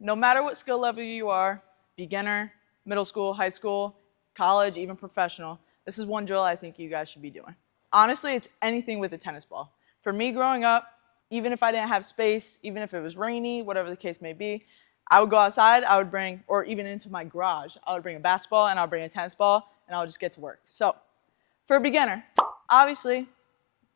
no matter what skill level you are, beginner, middle school, high school, college, even professional, this is one drill I think you guys should be doing. Honestly, it's anything with a tennis ball. For me growing up, even if I didn't have space, even if it was rainy, whatever the case may be, I would go outside, I would bring, or even into my garage, I would bring a basketball and I would bring a tennis ball and I would just get to work. So, for a beginner, obviously,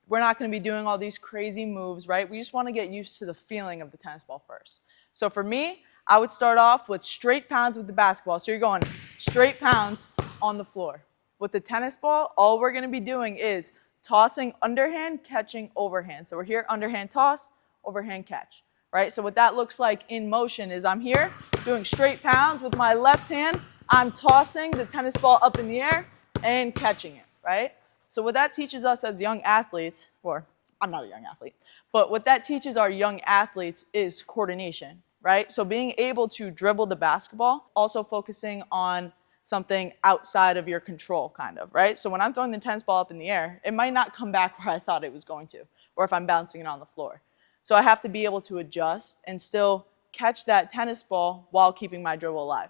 we're not going to be doing all these crazy moves, right? We just want to get used to the feeling of the tennis ball first. So for me, I would start off with straight pounds with the basketball. So you're going straight pounds on the floor. With the tennis ball, all we're going to be doing is tossing underhand, catching overhand. So we're here, underhand toss, overhand catch, right? So what that looks like in motion is I'm here doing straight pounds with my left hand. I'm tossing the tennis ball up in the air and catching it, right? So what that teaches us as young athletes, or I'm not a young athlete, but what that teaches our young athletes is coordination, right? So being able to dribble the basketball, also focusing on something outside of your control, kind of, right? So when I'm throwing the tennis ball up in the air, it might not come back where I thought it was going to, or if I'm bouncing it on the floor. So I have to be able to adjust and still catch that tennis ball while keeping my dribble alive.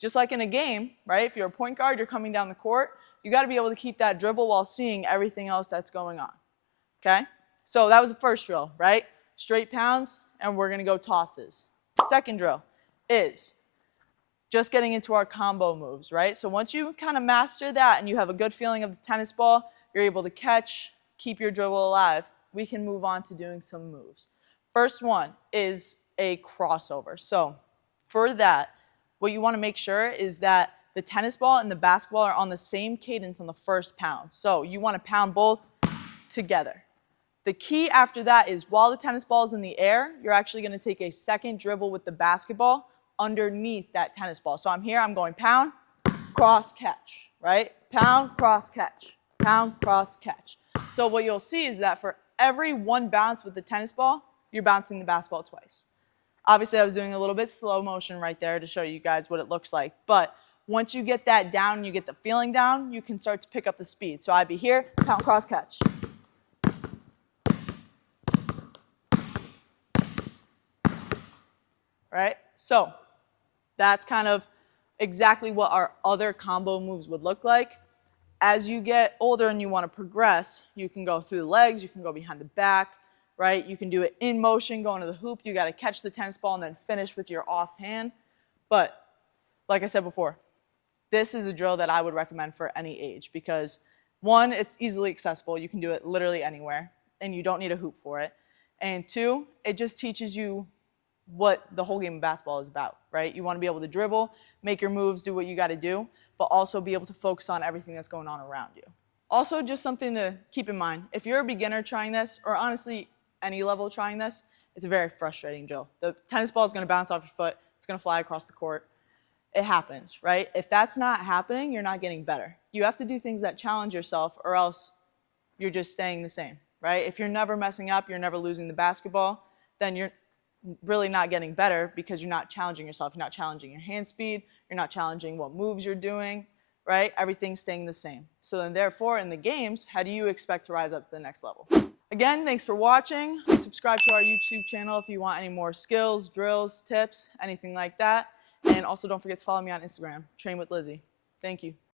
Just like in a game, right? If you're a point guard, you're coming down the court, you got to be able to keep that dribble while seeing everything else that's going on, okay? So that was the first drill, right? Straight pounds, and we're going to go tosses. Second drill is just getting into our combo moves, right? So once you kind of master that and you have a good feeling of the tennis ball, you're able to catch, keep your dribble alive, we can move on to doing some moves. First one is a crossover. So for that, what you want to make sure is that the tennis ball and the basketball are on the same cadence on the first pound. So you want to pound both together. The key after that is while the tennis ball is in the air, you're actually going to take a second dribble with the basketball underneath that tennis ball. So I'm here, I'm going pound, cross, catch, right? Pound, cross, catch, pound, cross, catch. So what you'll see is that for every one bounce with the tennis ball, you're bouncing the basketball twice. Obviously, I was doing a little bit slow motion right there to show you guys what it looks like. But once you get that down and you get the feeling down, you can start to pick up the speed. So I'd be here, pound, cross, catch. Right? So that's kind of exactly what our other combo moves would look like. As you get older and you want to progress, you can go through the legs, you can go behind the back, right? You can do it in motion, go into the hoop. You got to catch the tennis ball and then finish with your offhand. But like I said before, this is a drill that I would recommend for any age because one, it's easily accessible. You can do it literally anywhere and you don't need a hoop for it. And two, it just teaches you what the whole game of basketball is about, right? You want to be able to dribble, make your moves, do what you got to do, but also be able to focus on everything that's going on around you. Also, just something to keep in mind, if you're a beginner trying this, or honestly any level trying this, it's a very frustrating drill. The tennis ball is going to bounce off your foot, it's going to fly across the court. It happens, right? If that's not happening, you're not getting better. You have to do things that challenge yourself or else you're just staying the same, right? If you're never messing up, you're never losing the basketball, then you're really not getting better because you're not challenging yourself. You're not challenging your hand speed. You're not challenging what moves you're doing, right? Everything's staying the same. So then therefore in the games, how do you expect to rise up to the next level? Again, thanks for watching. Subscribe to our YouTube channel if you want any more skills, drills, tips, anything like that. And also don't forget to follow me on Instagram, Train with Lizzie. Thank you.